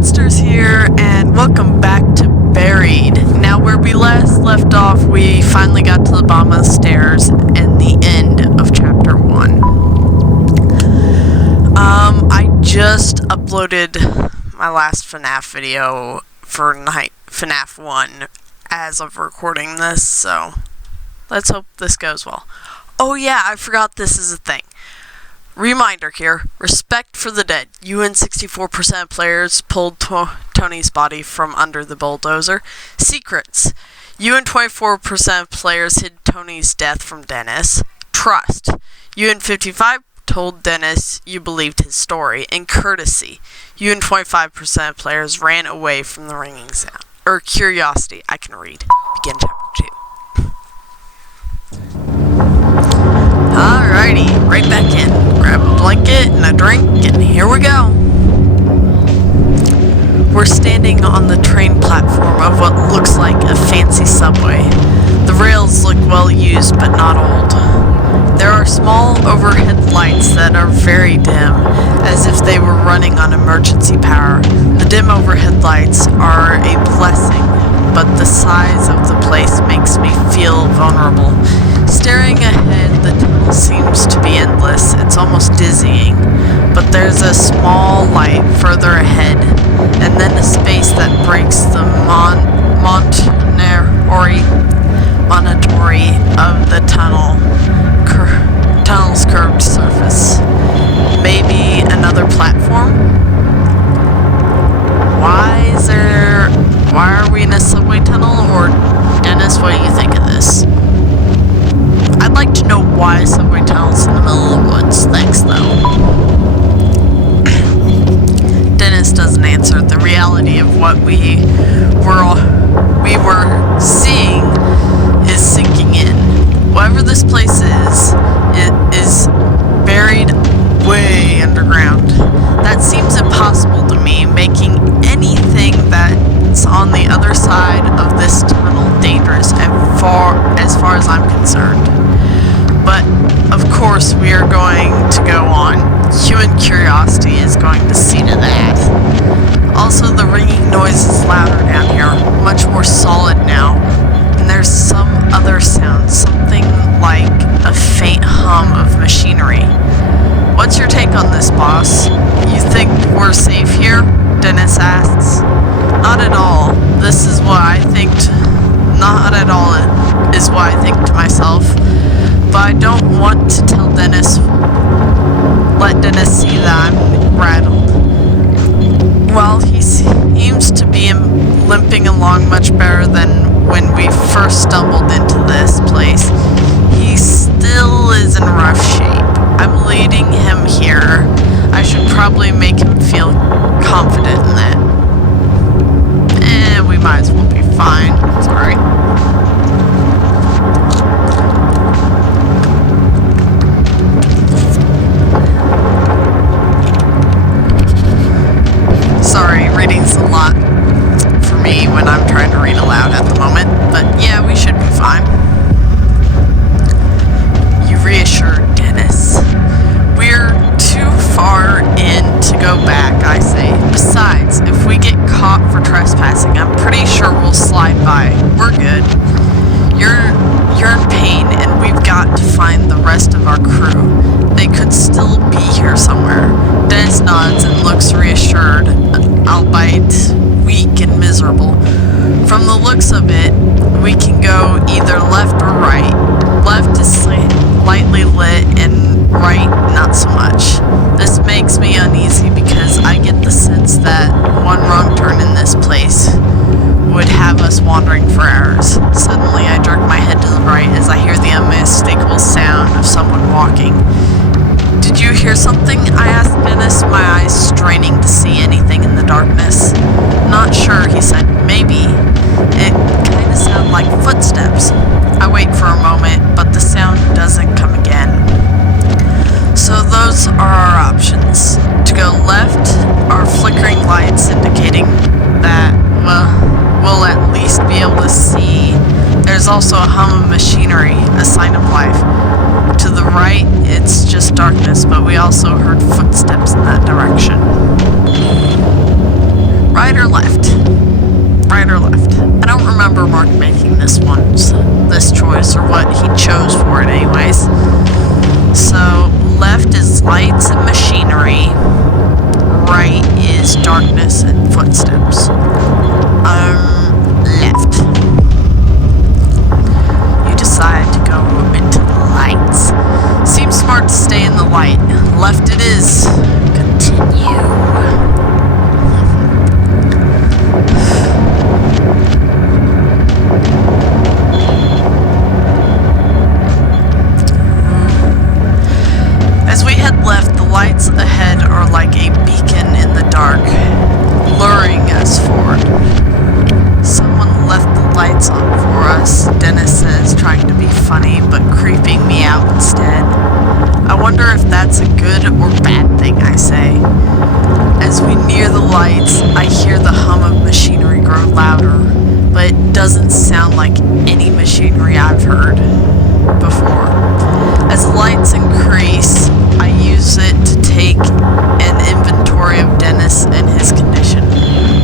Speedsters here, and welcome back to Buried. Now, where we last left off, we finally got to the bottom of the stairs and the end of Chapter 1. I just uploaded my last FNAF video for FNAF 1 as of recording this, so let's hope this goes well. Oh yeah, I forgot this is a thing. Reminder here, respect for the dead. You and 64% of players pulled Tony's body from under the bulldozer. Secrets. You and 24% of players hid Tony's death from Dennis. Trust. You and 55 told Dennis you believed his story. And courtesy. You and 25% of players ran away from the ringing sound. Or curiosity. I can read. Begin chapter 2. Alrighty, right back in. Grab a blanket and a drink, and here we go. We're standing on the train platform of what looks like a fancy subway. The rails look well used, but not old. There are small overhead lights that are very dim, as if they were running on emergency power. The dim overhead lights are a blessing, but the size of the place makes me feel vulnerable. Staring ahead, the tunnel seems to be endless. It's almost dizzying. But there's a small light further ahead, and then a space that breaks the monotony of the tunnel's curved surface. Maybe another platform? Why are we in a subway tunnel? Or, Dennis, what do you think of this? I'd like to know why a subway tunnel's in the middle of the woods. Thanks, though. Dennis doesn't answer. The reality of what we were seeing is sinking in. Whatever this place is, it is buried way underground. That seems impossible to me, making anything that's on the other side of this tunnel dangerous as far as I'm concerned. But, of course, we are going to go on. Human curiosity is going to see to that. Also, the ringing noise is louder down here, much more solid now. And there's some other sound, something like a faint hum of machinery. What's your take on this, boss? You think we're safe here? Dennis asks. Not at all. This is what I think. Not at all is what I think to myself. But I don't want to tell Dennis, let Dennis see that I'm rattled. Well, he seems to be limping along much better than when we first stumbled into this place. He still is in rough shape. I'm leading him here. I should probably make him feel confident in that. We might as well be fine. Sorry. Sorry, reading's a lot for me when I'm trying to read aloud at the moment, but yeah, we should be fine. You reassured Dennis. We're too far in to go back, I say. Besides, if we get caught for trespassing, I'm pretty sure we'll slide by. We're good. You're in pain, and we've got to find the rest of our crew. They could still be here somewhere. Dennis nods and looks reassured, albeit weak and miserable. From the looks of it, we can go either left or right. Left is slightly lit and right not so much. This makes me uneasy because I get the sense that one wrong turn in this place would have us wandering for hours. Suddenly, I jerk my head to the right as I hear the unmistakable sound of someone walking. Did you hear something? I asked Dennis, my eyes straining to see anything in the darkness. Not sure, he said. Maybe. It kind of sounded like footsteps. I wait for a moment, but the sound doesn't come again. So those are our options. To go left are flickering lights indicating that, we'll at least be able to see. There's also a hum of machinery, a sign of life. To the right, it's just darkness, but we also heard footsteps in that direction. Right or left? Right or left? I don't remember Mark making this choice, or what he chose for it anyways. So, left is lights and machinery. Right is darkness and footsteps. Left. You decide to go into the lights. Seems smart to stay in the light. Left it is. Continue. As we head left, the lights ahead are like a beacon in the dark, luring us forward. Someone left the lights on for us, Dennis says, trying to be funny, but creeping me out instead. I wonder if that's a good or bad thing, I say. As we near the lights, I hear the hum of machinery grow louder, but it doesn't sound like any machinery I've heard before. As the lights increase, I use it to take an inventory of Dennis and his condition.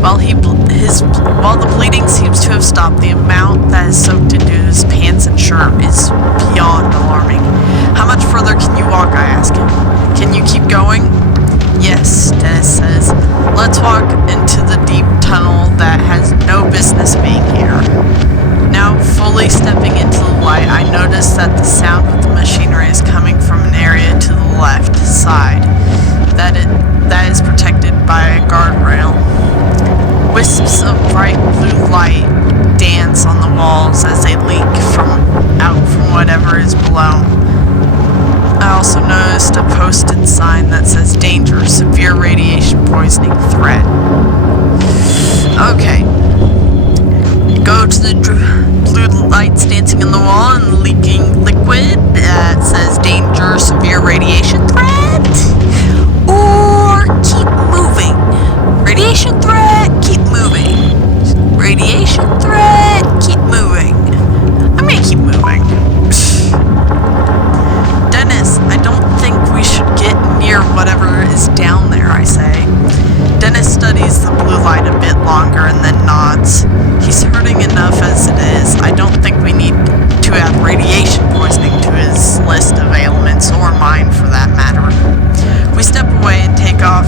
While the bleeding seems to have stopped, the amount that is soaked into his pants and shirt is beyond alarming. How much further can you walk, I ask him. Can you keep going? Yes, Dennis says. Let's walk into the deep tunnel that has no business being here. Now, fully stepping into the light, I notice that the sound of the machinery is coming from an area to the left side that is protected by a guardrail. Wisps of bright blue light dance on the walls as they leak out from whatever is below. I also noticed a posted sign that says danger, severe radiation poisoning threat. Okay. Go to the blue lights dancing in the wall and leaking liquid that says danger, severe radiation threat. Or keep moving. Radiation threat, keep moving. Radiation threat, keep moving. I'm gonna keep moving. Dennis, I don't think we should get near whatever is down there, I say. Dennis studies the blue light a bit longer and then nods. He's hurting enough as it is. I don't think we need to add radiation poisoning to his list of ailments, or mine for that matter. We step away and take off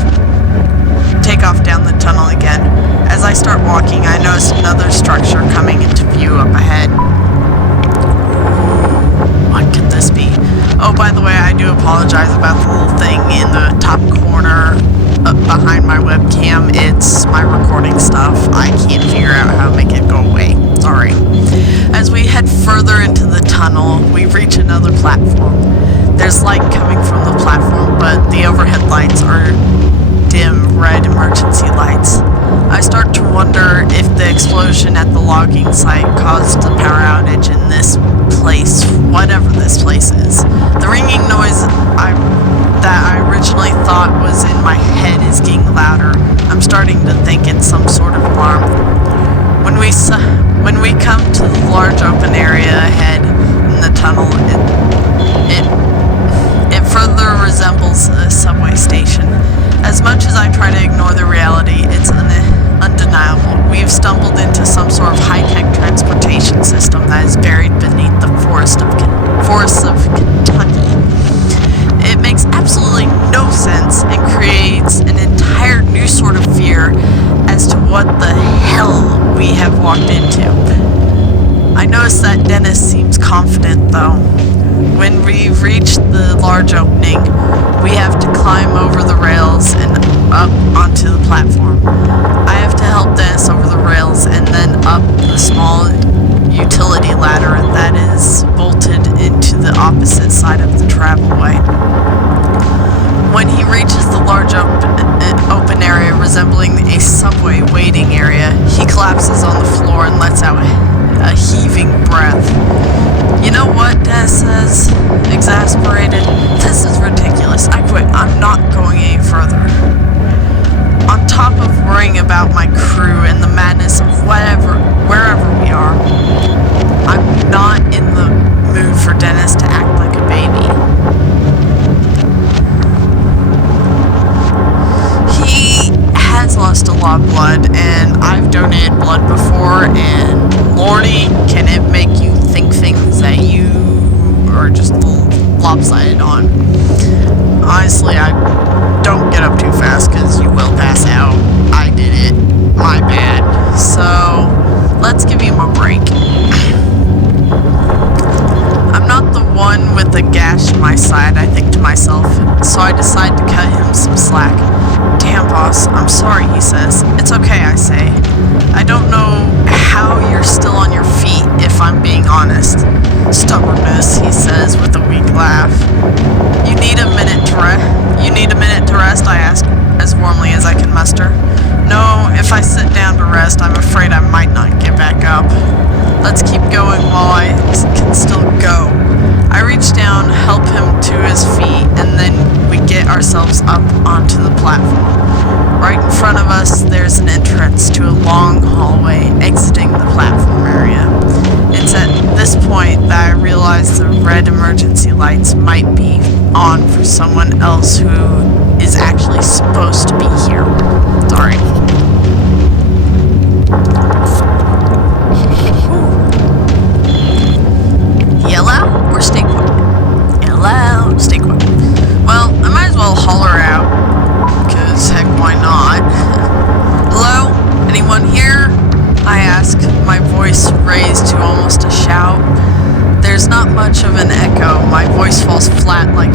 down the tunnel again. As I start walking, I notice another structure coming into view up ahead. What could this be? Oh, by the way, I do apologize about the little thing in the top corner behind my webcam. It's my recording stuff. I can't figure out how to make it go away. Sorry. As we head further into the tunnel, we reach another platform. There's light coming from the platform, but the overhead lights are dim red emergency lights. I start to wonder if the explosion at the logging site caused the power outage in this place, whatever this place is. The ringing noise that I originally thought was in my head is getting louder. I'm starting to think it's some sort of alarm. When we come to the large open area ahead in the tunnel, it further resembles a subway station. As much as I try to ignore the reality, it's undeniable. We've stumbled into some sort of high-tech transportation system that is buried beneath the forests of Kentucky. It makes absolutely no sense and creates an entire new sort of fear as to what the hell we have walked into. I notice that Dennis seems confident, though. When we reach the large opening, we have to climb over the rails and up onto the platform. I have to help Dennis over the rails and then up the small utility ladder that is bolted into the opposite side of the travelway. When he reaches the large open area resembling a subway waiting area, he collapses on the floor and lets out a heaving breath. You know what, Dennis says, exasperated. This is ridiculous. I quit. I'm not going any further. On top of worrying about my crew and the madness of wherever we are, I'm not in the mood for Dennis to act like a baby. He has lost a lot lot of blood, and I've donated blood before, and Lordy, can it make you think things that you are just lopsided on. Honestly, I don't get up too fast because you will pass out. I did it. My bad. So, let's give him a break. I'm not the one with the gash in my side, I think to myself, so I decide to cut him some slack. Damn, boss, I'm sorry, he says. It's okay, I say. I don't know how you're still on your feet, if I'm being honest. Stubbornness, he says with a weak laugh. You need a minute to rest, I ask, as warmly as I can muster. No, if I sit down to rest, I'm afraid I might not get back up. Let's keep going while I can still go. I reach down, help him to his feet, and then we get ourselves up onto the platform. Right in front of us, there's an entrance to a long hallway exiting the platform area. It's at this point that I realize the red emergency lights might be on for someone else who is actually supposed to be here. Sorry. Yell out or stay quiet? Yell out, stay quiet. Well, I might as well holler out, because heck, why not? Hello? Anyone here? I ask, my voice raised to almost a shout. There's not much of an echo. My voice falls flat like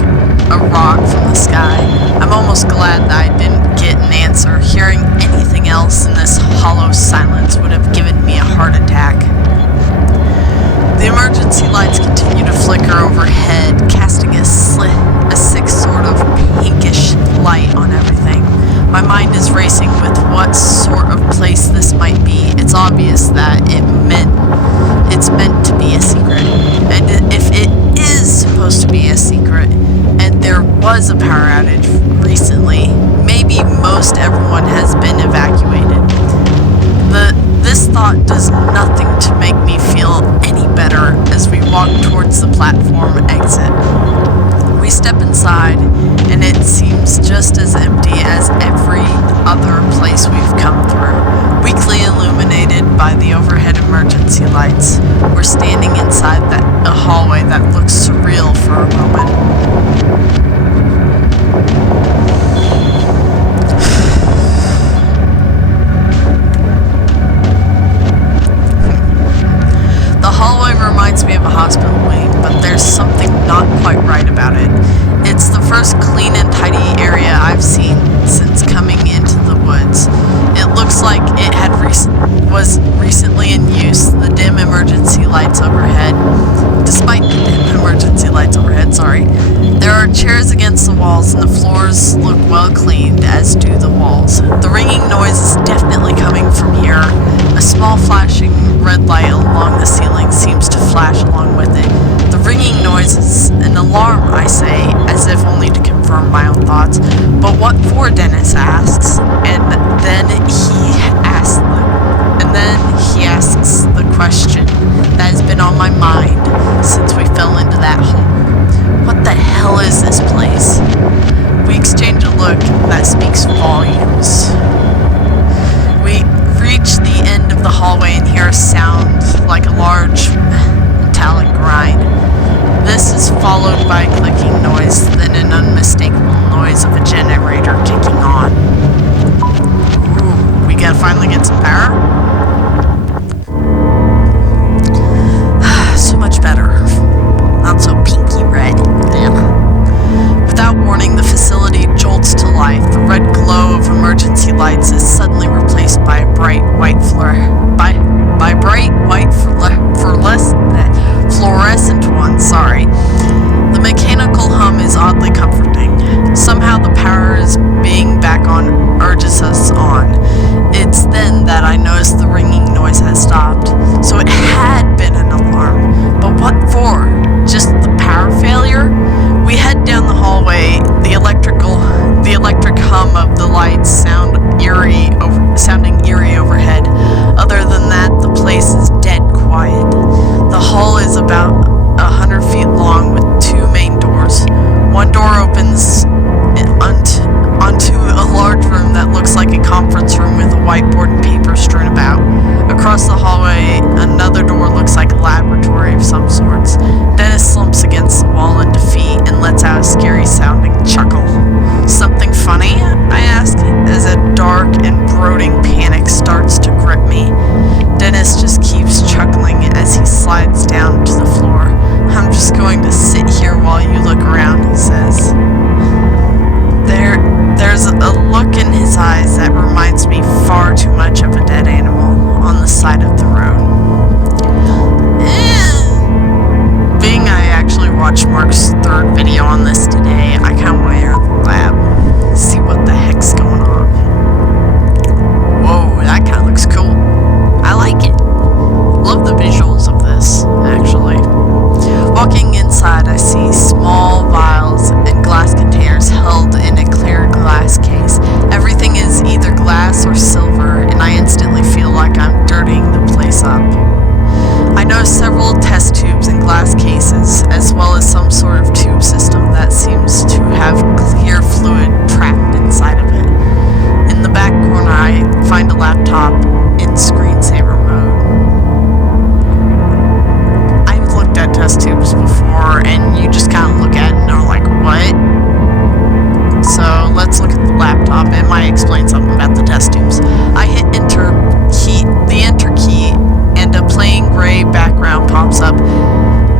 a rock from the sky. I'm almost glad that I didn't get an answer. Hearing anything else in this hollow silence would have given me a heart attack. The emergency lights continue to flicker overhead, casting a sick sort of pinkish light on everything. My mind is racing with what sort of place this might be. It's obvious that it's meant to be a secret. And if it is supposed to be a secret, and there was a power outage recently, maybe most everyone has been evacuated. This thought does nothing to make me feel any better as we walk towards the platform exit. We step inside, and it seems just as empty as every other place we've come through. Weakly illuminated by the overhead emergency lights, we're standing inside a hallway that looks surreal for a moment. The hallway reminds me of a hospital wing, but there's something not quite right about it. It's the first clean and tidy area I've seen since coming into the woods. It looks like it was recently in use. The dim emergency lights overhead. Despite the dim emergency lights overhead, there are chairs against the walls, and the floors look well cleaned, as do the walls. The ringing noise is definitely coming from here. A small flashing red light along the ceiling seems to flash along with it. The ringing noise is an alarm, I say, as if only to confirm my own thoughts. But what for, Dennis asks, and then he asks the question that has been on my mind since we fell into that hole. What the hell is this place? We exchange a look that speaks volumes. We reach the end of the hallway and hear a sound like a large metallic grind. This is followed by a clicking noise, then an unmistakable noise of a generator kicking on. Ooh, we gotta finally get some power? So much better. Not so pinky red. Without warning, the facility jolts to life. The red glow of emergency lights is suddenly replaced by a bright white fluorescent one. The mechanical hum is oddly comforting. Somehow the power is being back on urges us on. It's then that I notice the ringing noise has stopped. So it had been an alarm. But what for? Just the power failure? We head down the hallway. The electric hum of the lights sounding eerie overhead. Other than that, the place is dead quiet. The hall is about 100 feet long with two main doors. One door opens onto a large room that looks like a conference room with a scary sounding chuckle. Something funny? I ask, as a dark and brooding panic starts to grip me. Dennis just keeps chuckling as he slides down to the floor. I'm just going to sit here while you look around, he says. There's a look in his eyes that reminds me far too much of a dead animal on the side of the road. Being I actually watched Mark's third video on this today, I kind of want to hear the lab, see what the heck's going on. Whoa, that kind of looks cool. I like it. Love the visuals of this, actually. Walking inside, I see small vials and glass containers held in a clear glass case. Everything is either glass or silver, and I instantly feel like I'm dirtying the place up. I notice several test tubes and glass cases, as well as some sort of tube system that seems to have clear fluid trapped inside of it. In the back corner, I find a laptop in screensaver mode. I've looked at test tubes before, and you just kind of look at it and are like, what? So let's look at the laptop. It might explain something about the test tubes. I hit the enter key, and a plain gray background pops up.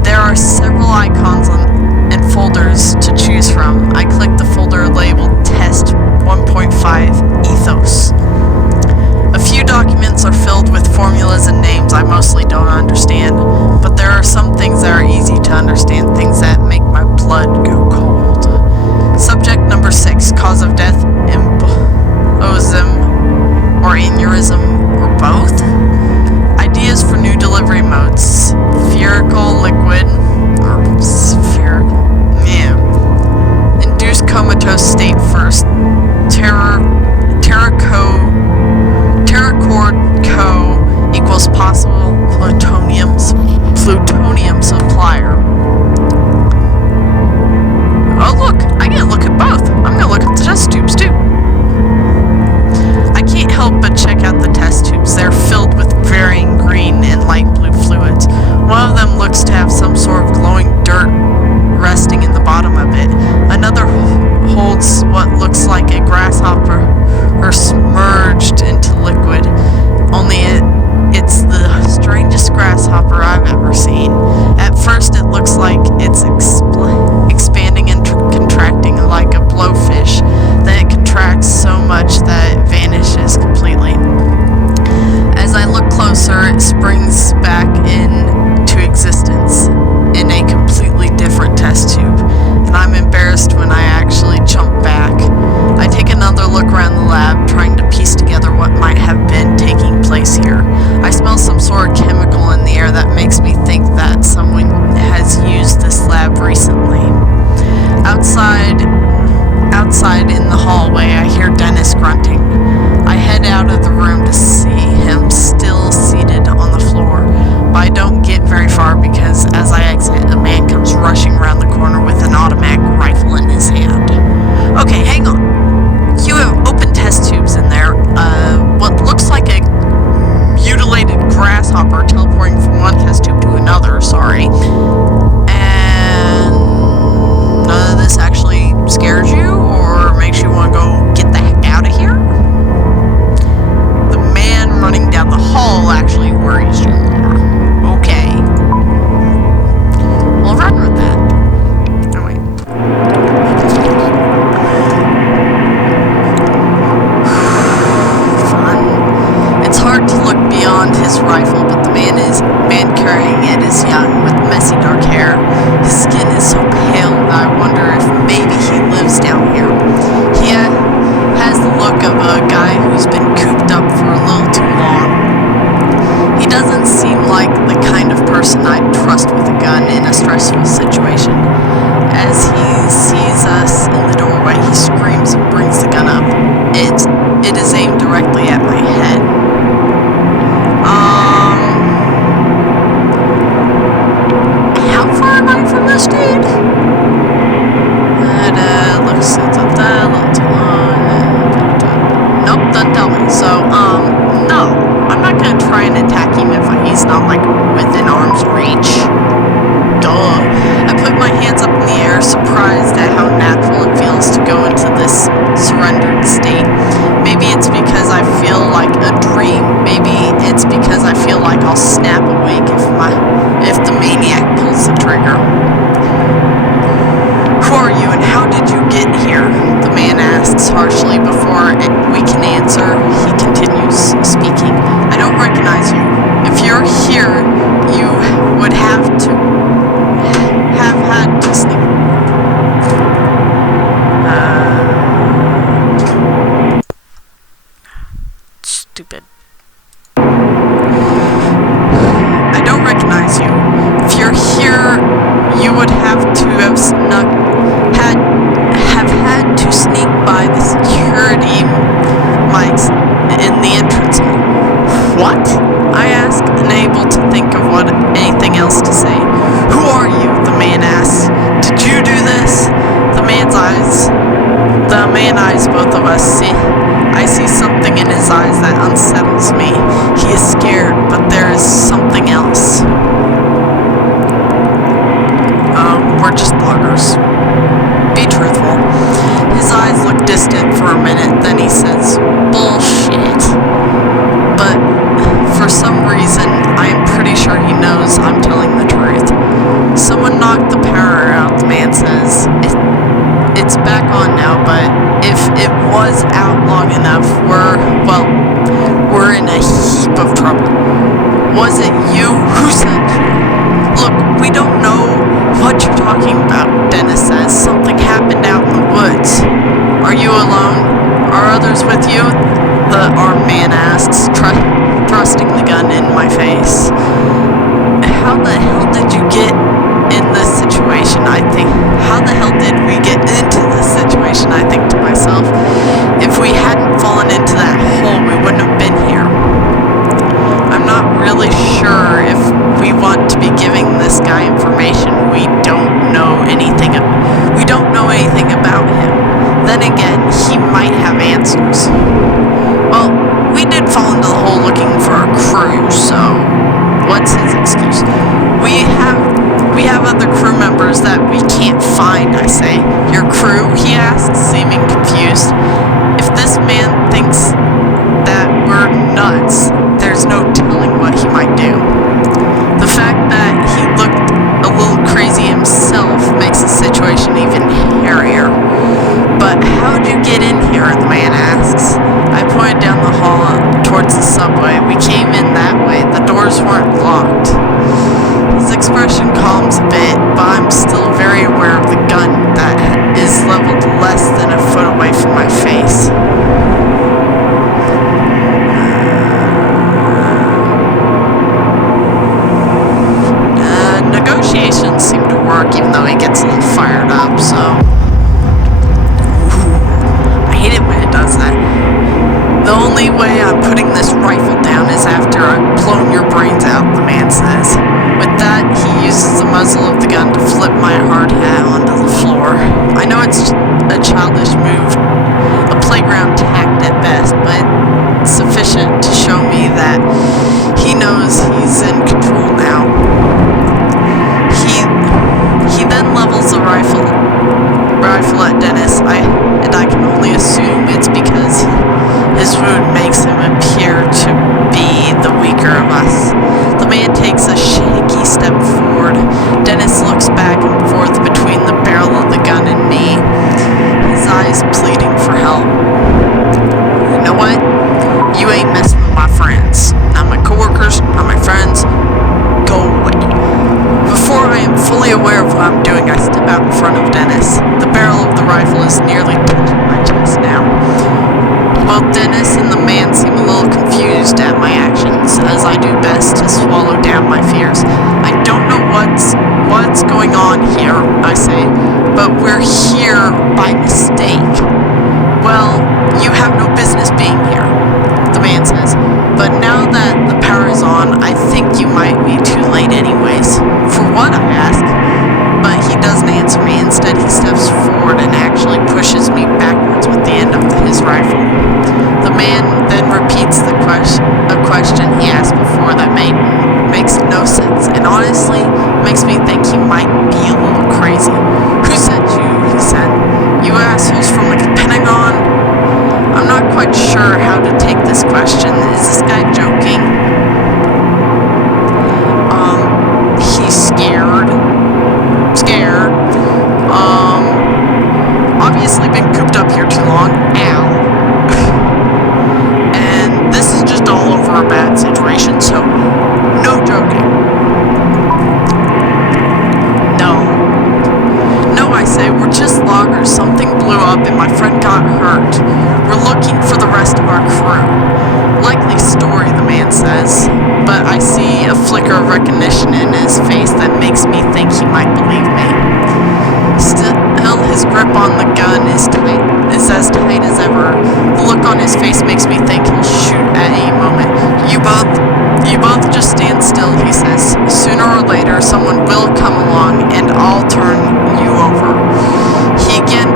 There are several icons and folders to choose from. I click the folder labeled Test 1.5 Ethos. A few documents are filled with formulas and names I mostly don't understand, but there are some things that are easy to understand, things that make my blood go cold. Subject number 6, cause of death, embolism or aneurysm or both. Ideas for new delivery modes, spherical liquid, or spherical, induced comatose state first, TerraCord Co equals possible plutonium supplier. Oh look, I get to look at both. I'm gonna look at the test tubes too. I can't help but check out the test tubes. They're filled with varying green and light blue fluids. One of them looks to have some sort of glowing dirt resting in the bottom of it. Another holds what looks like a grasshopper submerged into liquid. Only it's the strangest grasshopper I've ever seen. At first it looks like it's expanding and contracting like a blowfish. Then it contracts so much that it vanishes completely. As I look closer, it springs back into existence in a completely different test tube, and I'm embarrassed when I actually jump back. I take another look around the lab, trying to piece together what might have been taking place here. I smell some sort of chemical in the air that makes me think that someone has used this lab recently. Outside in the hallway, I hear Dennis grunting. I head out of the room to see him still seated on the floor, but I don't get very far because as I exit, a man comes rushing around the corner with an automatic rifle in his hand. Okay, hang on. You have open test tubes in there. What looks like a mutilated grasshopper teleporting from one test tube to another, sorry. And none of this actually scares you or makes you want to go get the heck out of here? The man running down the hall actually worries you more. Okay. We'll run with that. Oh wait. eyes, the man eyes both of us. I see something in his eyes that unsettles me. He is scared, but there is something else. We're just bloggers. Be truthful. His eyes look distant for a minute, then he says, bullshit. But for some reason, I am pretty sure he knows I'm telling the truth. Someone knocked the power out, the man says. It's back on now, but if it was out long enough, we're in a heap of trouble. Was it you? Who sent you? Look, we don't know what you're talking about, Dennis says. Something happened out in the woods. Are you alone? Are others with you? The armed man asks, thrusting the gun in my face. How the hell did you get in this situation, I think? How the hell did we get into this situation, I think to myself? If we hadn't fallen into that hole, we wouldn't have been here. I'm not really sure if we want to be giving this guy information we don't know anything about him. Then again, he might have answers. Well, we did fall into the hole looking for a crew, so what's his excuse? We have other crew members that we can't find, I say. Your crew? He asks, seeming confused. If this man thinks that we're nuts, there's no telling what he might do. The fact that he looked a little crazy himself makes the situation even hairier. But how'd you get in here? The man asks. I pointed down the hall towards the subway. We came in that way. The doors weren't locked. His expression calms a bit, but I'm still very aware of the gun that is leveled less than a foot away from my face. Negotiations seem to work, even though he gets a little fired up, so... I hate it when it does that. The only way I'm putting this rifle down is after I've blown your brains out, the man says. With that, he uses the muzzle of the gun to flip my hard hat onto the floor. I know it's a childish move, a playground tact at best, but it's sufficient to show me that he knows he's in control now. He then levels the rifle at Dennis, and I can only assume it's because his wound makes him appear to be the weaker of us. The man takes a shaky step forward. Dennis looks back and forth between the barrel of the gun and me, his eyes pleading for help. You know what? You ain't messing with my friends. Not my coworkers, not my friends. Go away. Before I am fully aware of what I'm doing, I step out in front of Dennis. The barrel of the rifle is nearly touching my chest now. Both Dennis and the man seem a little confused at my actions, as I do best to swallow down my fears. I don't know what's going on here, I say, but we're here by mistake. Well, you have no business being here, the man says, but now that the power is on, I think you might be too late anyways. For what, I ask? But he doesn't answer me. Instead, he steps forward and actually pushes me backwards with the end of his rifle. The man then repeats a question he asked before that makes no sense, and honestly makes me think he might be a little crazy. Who sent you? He said. You assholes from the Pentagon? I'm not quite sure how to take this question. Is this guy joking? He's scared. Obviously been cooped up here too long. Ow. And this is just all over a bad situation, so no joking. No, I say, we're just loggers. Something blew up and my friend got hurt. We're looking for the rest of our crew. Likely story, the man says, but I see a flicker of recognition in his face that makes me think he might believe me. Still, his grip on the gun is as tight as ever. The look on his face makes me think he'll shoot at any moment. You both just stand still, he says. Sooner or later, someone will come along and I'll turn you over. He again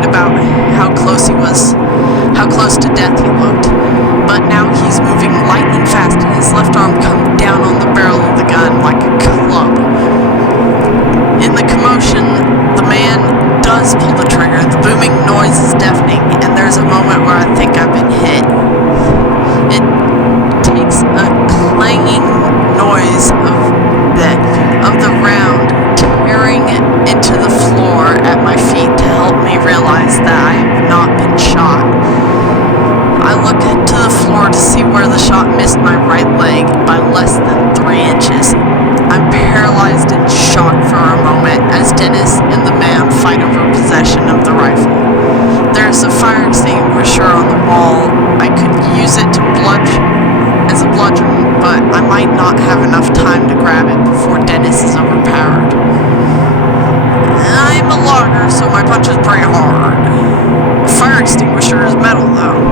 worried about how close to death he looked. But now he's moving lightning fast, and his left arm comes down on the barrel of the gun like a club. In the commotion, the man does pull the trigger. The booming noise is deafening, and there's a moment where I think I've been hit. It takes a clanging noise of the round tearing into the floor at my feet to help me realize that I have not been shot. I look to the floor to see where the shot missed my right leg by less than 3 inches. I'm paralyzed in shock for a moment as Dennis and the man fight over possession of the rifle. There's a fire extinguisher on the wall. I could use it to as a bludgeon, but I might not have enough time to grab it before Dennis is overpowered. I'm a logger, so my punch is pretty hard. A fire extinguisher is metal, though.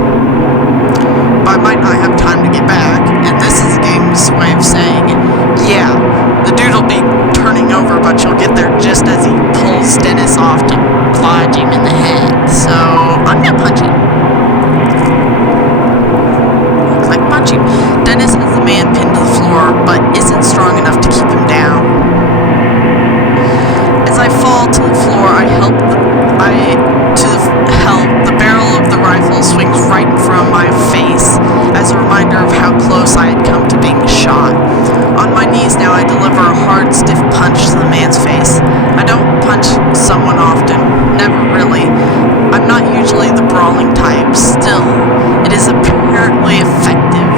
But I might not have time to get back, and this is the game's way of saying, yeah, the dude will be turning over, but you'll get there just as he pulls Dennis off to lodge him in the head. So, I'm gonna punch him. Click punch him. Dennis has the man pinned to the floor, but isn't strong enough to keep him down. As I fall to the floor, the barrel of the rifle swings right in front of my face as a reminder of how close I had come to being shot. On my knees now, I deliver a hard, stiff punch to the man's face. I don't punch someone often, never really. I'm not usually the brawling type. Still, it is apparently effective.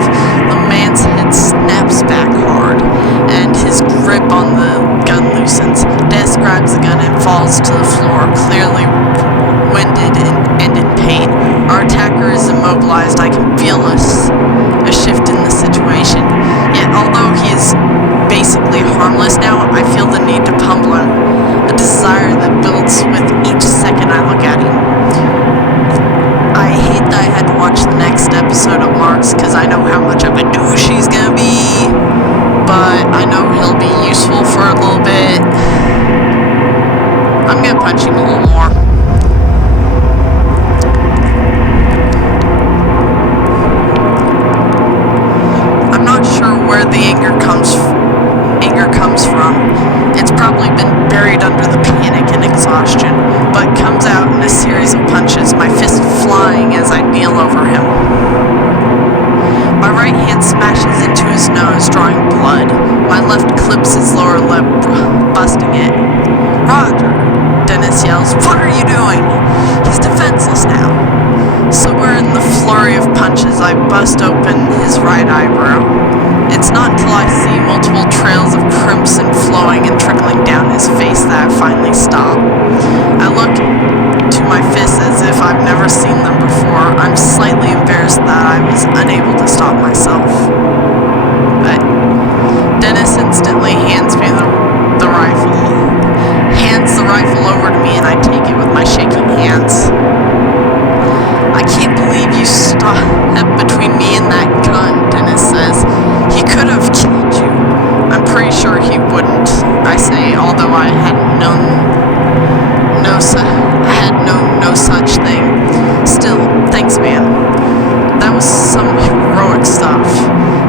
The man's head snaps back hard, and his grip on the gun loosens. Dennis grabs the gun and falls to the floor, clearly winded and in pain. Our attacker is immobilized. I can feel a shift in the situation. Yet, although he is basically harmless now, I feel the need to pummel him, a desire that builds with each second I look at him. I hate that I had to watch the next episode of Marks, because I know how much of a douche he's gonna be, but I know he'll be useful for a little bit. I'm gonna punch him a little more. I'm not sure where the anger comes from. It's probably been buried under the panic and exhaustion, but comes out in a series of punches, my fist flying as I kneel over him. My right hand smashes into his nose, drawing blood. My left clips his lower lip, busting it. "Roger!" Dennis yells. "What are you doing?" He's defenseless now. Somewhere in the flurry of punches, I bust open his right eyebrow. It's not until I see multiple trails of crimson flowing and trickling down his face that I finally stop. I look to my fists as if I've never seen them before. I'm slightly embarrassed that I was unable to stop myself. But Dennis instantly hands me the rifle. Hands the rifle over to me, and I take it with my shaking hands. "I can't believe you stepped between me and that gun," Dennis says. "He could have killed you." "I'm pretty sure he wouldn't," I say, although I had known no such thing. "Still, thanks, man. That was some heroic stuff."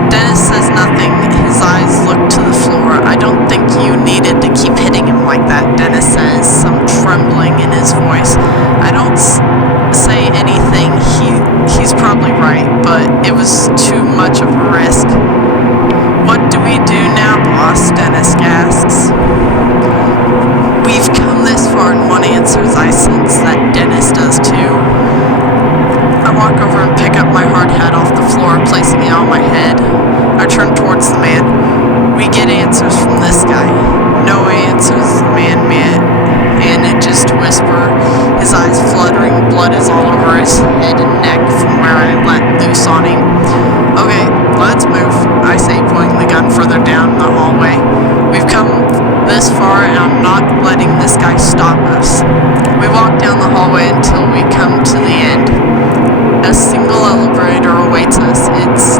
Dennis says nothing. His eyes look to the floor. "I don't think you needed to keep hitting him like that," Dennis says, some trembling in his voice. I don't say anything. He's probably right, but it was too much of a risk. "What do we do now, boss?" Dennis asks. "We've come this far," and one answers. I sense that Dennis does too. I walk over and pick up my hard hat off the floor, placing it on my head. I turn towards the man. "We get answers from this guy." "No answers," the man and it just whisper, his eyes fluttering. Blood is all over his head and neck from where I let loose on him. "Okay, let's move," I say, pointing the gun further down the hallway. "We've come this far, and I'm not letting this guy stop us." We walk down the hallway until we come to the end. A single elevator awaits us. It's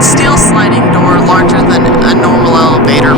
steel sliding door, larger than a normal elevator.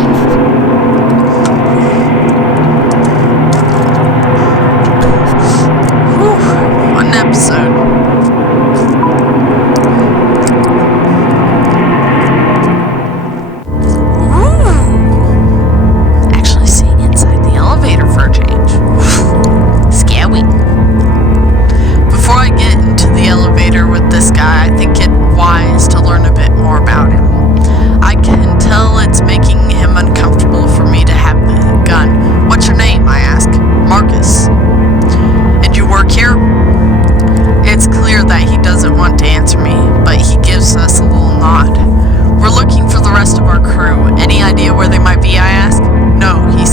he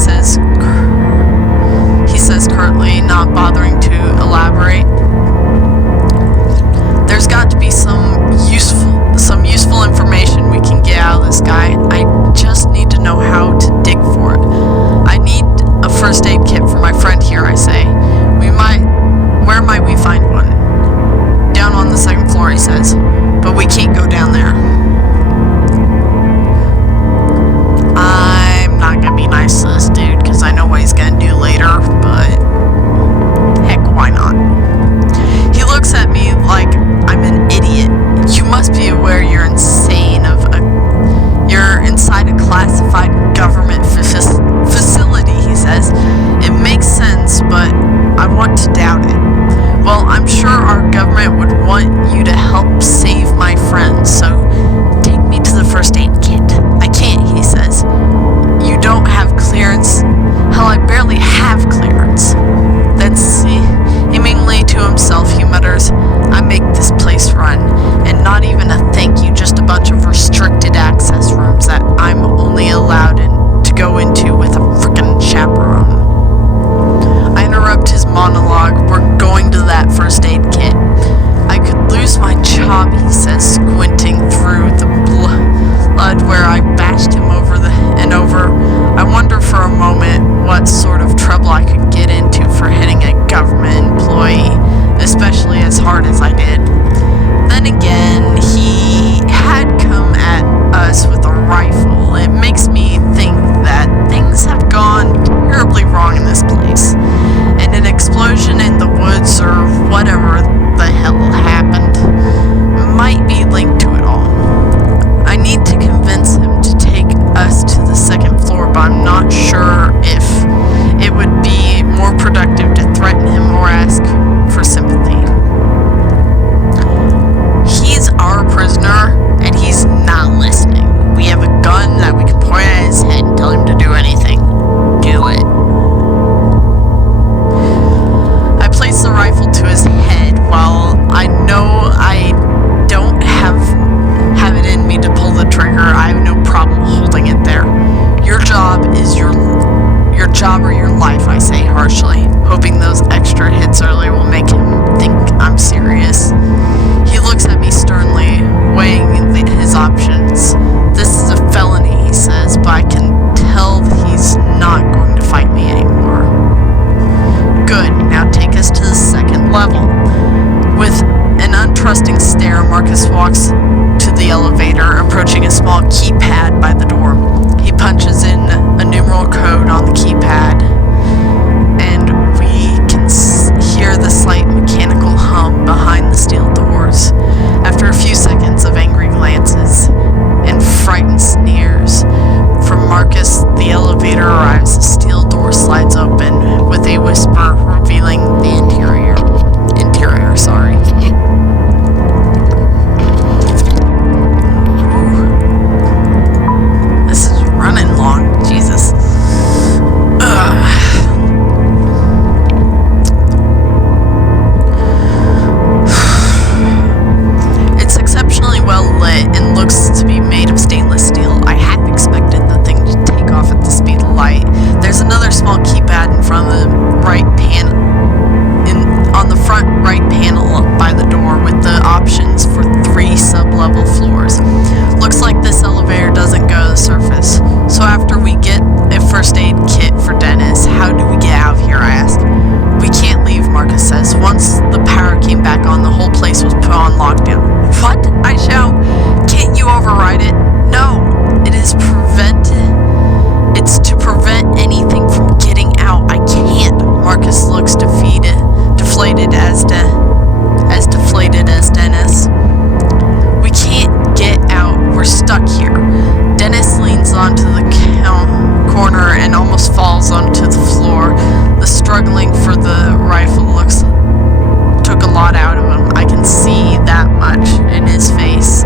says curtly, not bothering to elaborate. There's got to be some useful information we can get out of this guy. I just need to know how to dig for it. I need a first aid kit for my friend here, I say. Where might we find one? Down on the second floor, he says. But we can't go down there. I'm not gonna be nice to this dude, because I know what he's gonna do later, but heck, why not? He looks at me like I'm an idiot. You must be aware you're insane. You're inside a classified government facility, he says. It makes sense, but I want to doubt it. Well, I'm sure our government would want you to help save my friend, so take me to the first aid kit. I can't, he says. You don't have clearance? Hell, I barely have clearance. Then seemingly to himself, he mutters, I make this place run, and not even a thank you, just a bunch of restricted access rooms that I'm only allowed to go into with a frickin' chaperone. I interrupt his monologue. We're going to that first aid kit. I could lose my job, he says, squinting through the blood where I bashed him over and over. I wonder for a moment what sort of trouble I could get into for hitting a government employee, especially as hard as I did. Then again, he had come at us with a rifle. It makes me think that things have gone terribly wrong in this place, and an explosion in the woods or whatever the hell happened might be linked to it all. I need to convince him to take us to the second floor, but I'm not sure if it would be more productive to threaten him or ask for sympathy. He's our prisoner, and he's not listening. We have a gun that we can point at his head and tell him to do anything. Do it. I place the rifle to his head. While I know I don't have it in me to pull the trigger, I have no problem holding it there. Your job is your job or your life, I say harshly, hoping those extra hits early will make him think I'm serious. He looks at me sternly, weighing his options. This is a felony, he says, but I can tell he's not going to fight me anymore. Good, now take us to the second level. With an untrusting stare, Marcus walks to the elevator, approaching a small keypad by the door. He punches in a numeral code on the keypad, and we can hear the slight mechanical hum behind the steel doors. After a few seconds of angry glances and frightened sneers from Marcus, the elevator arrives. The steel door slides open with a whisper, revealing the interior. This is running long. Jesus. It's exceptionally well lit and looks to be made of stainless steel. I half expected the thing to take off at the speed of light. There's another small keypad in front of the right on the front right panel by the door with the options for 3 sub-level floors. Looks like this elevator doesn't go to the surface. So after we get a first aid kit for Dennis, how do we get out of here, I ask. We can't leave, Marcus says. Once the power came back on, the whole place was put on lockdown. What? I shout. Can't you override it? No, it's to prevent anything from getting out. I can't. Marcus looks deflated as Dennis. We can't get out. We're stuck here. Dennis leans onto the corner and almost falls onto the floor. The struggling for the rifle took a lot out of him. I can see that much in his face.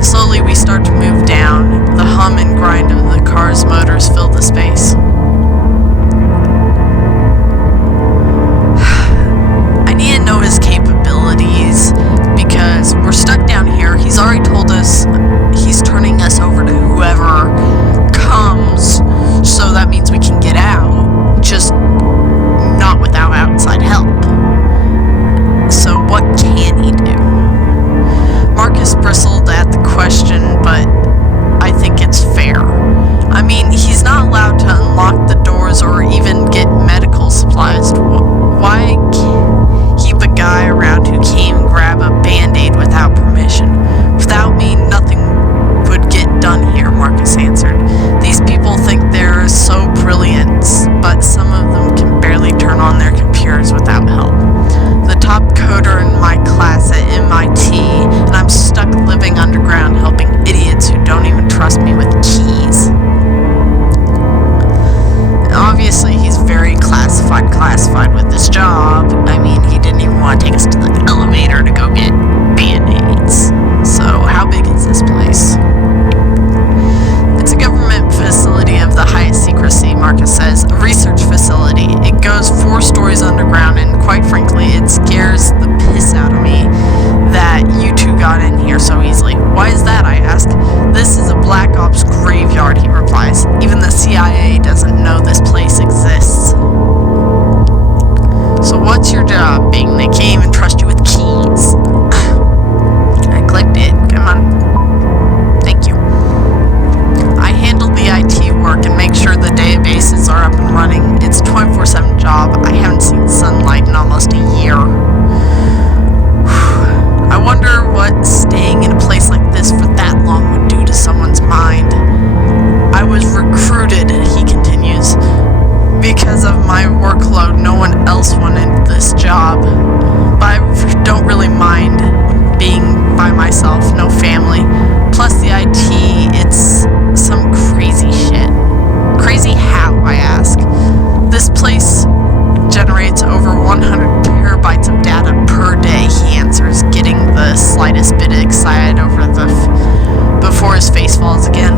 Slowly we start to move down. The hum and grind of the car's motors fill the space. I need to know his capabilities because we're stuck down here. He's already told us he's turning us over to whoever comes, so that means we can get out Marcus answered. These people think they're so brilliant, but some of them can barely turn on their computers without help. The top coder in my class at MIT, and I'm stuck living underground helping idiots who don't even trust me with keys. Obviously, he's very classified with this job. I mean, he didn't even want to take us to the elevator to go get Band-Aids. So, how big is this place? It's a government facility of the highest secrecy, Marcus says. A research facility. It goes 4 stories underground, and quite frankly, it scares the piss out of me that you two got in here so easily. Why is that, I ask. This is a Black Ops graveyard, he replies. Even the CIA doesn't know this place exists. So what's your job, Bing? They can't even trust you with keys. I clicked it. Come on. Thank you. I handle the IT work and make sure the databases are up and running. It's a 24/7 job. I haven't seen sunlight in almost a year. I wonder what staying in a place like this for that long would do to someone's mind. I was recruited, he continues. Because of my workload, no one else wanted this job. But I don't really mind being by myself, no family. Plus the IT, it's some crazy shit. Crazy how, I ask. This place generates over 100 terabytes of data per day, he answers, getting the slightest bit excited over before his face falls again.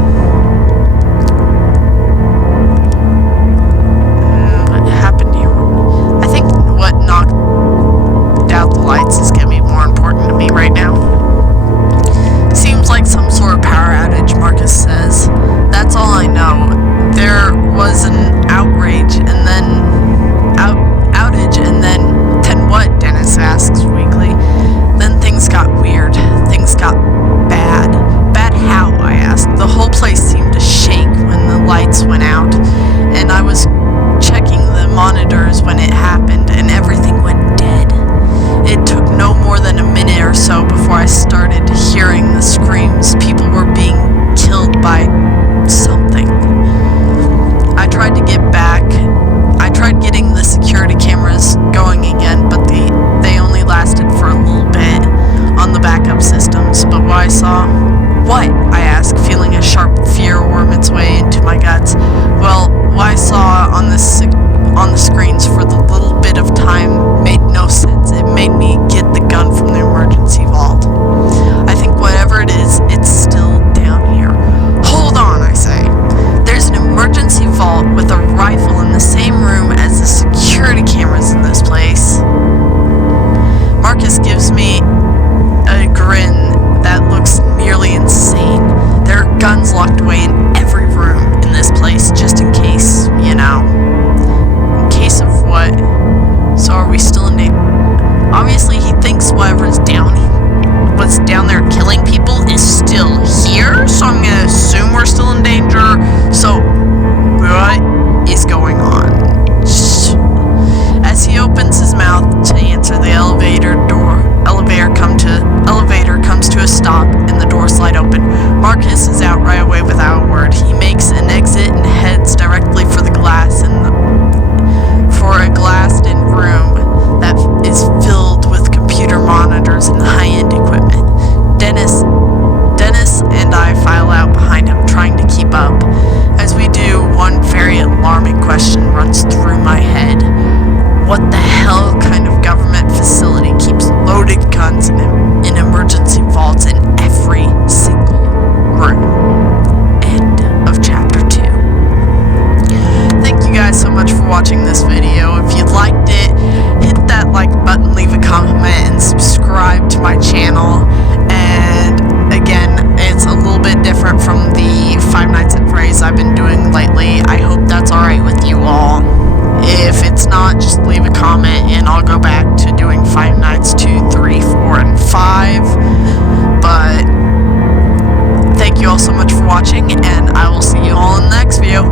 What happened here? I think what knocked out the lights is going to be more important to me right now. Seems like some sort of power outage, Marcus says. That's all I know. There was an outrage and then outage, and then what? Dennis asks weakly. Then things got weird. Things got bad. Bad how? I asked. The whole place seemed to shake when the lights went out, and I was checking the monitors when it happened, and everything went dead. It took no more than a minute or so before I started hearing the screams. People were being killed by something. I tried to get back. I tried getting the security cameras going again, but they only lasted for a little bit on the backup systems. But what I saw... What? I asked, feeling a sharp fear worm its way into my guts. Well, what I saw on the screens for the little bit of time made no sense. It made me get the gun from the emergency vault. I think whatever it is, it's still down here. Hold on, I say. There's an emergency vault with a rifle in the same room as the security cameras in this place. Marcus gives me a grin that looks nearly insane. There are guns locked away in every room in this place, just in case, you know. In case of what? So are we still in danger? Obviously he thinks whatever's what's down there killing people is still here, so I'm gonna assume we're still in danger. So what is going on? Shh. As he opens his mouth to answer, the elevator comes to a stop and the doors slide open. Marcus is out right away without a word. He makes an exit and heads directly for a glassed-in room that is filled with computer monitors and high-end equipment. Dennis and I file out behind him, trying to keep up. As we do, one very alarming question runs through my head. What the hell kind of government facility keeps loaded guns in emergency vaults in every single room? End of chapter 2. Thank you guys so much for watching this video. If you liked it, hit that like button, leave a comment, and subscribe to my channel. And again, it's a little bit different from the Five Nights at Freddy's I've been doing lately. I hope that's alright with you all. If it's not, just leave a comment and I'll go back to doing Five Nights 2, 3, 4, and 5. But thank you all so much for watching, and I will see you all in the next video.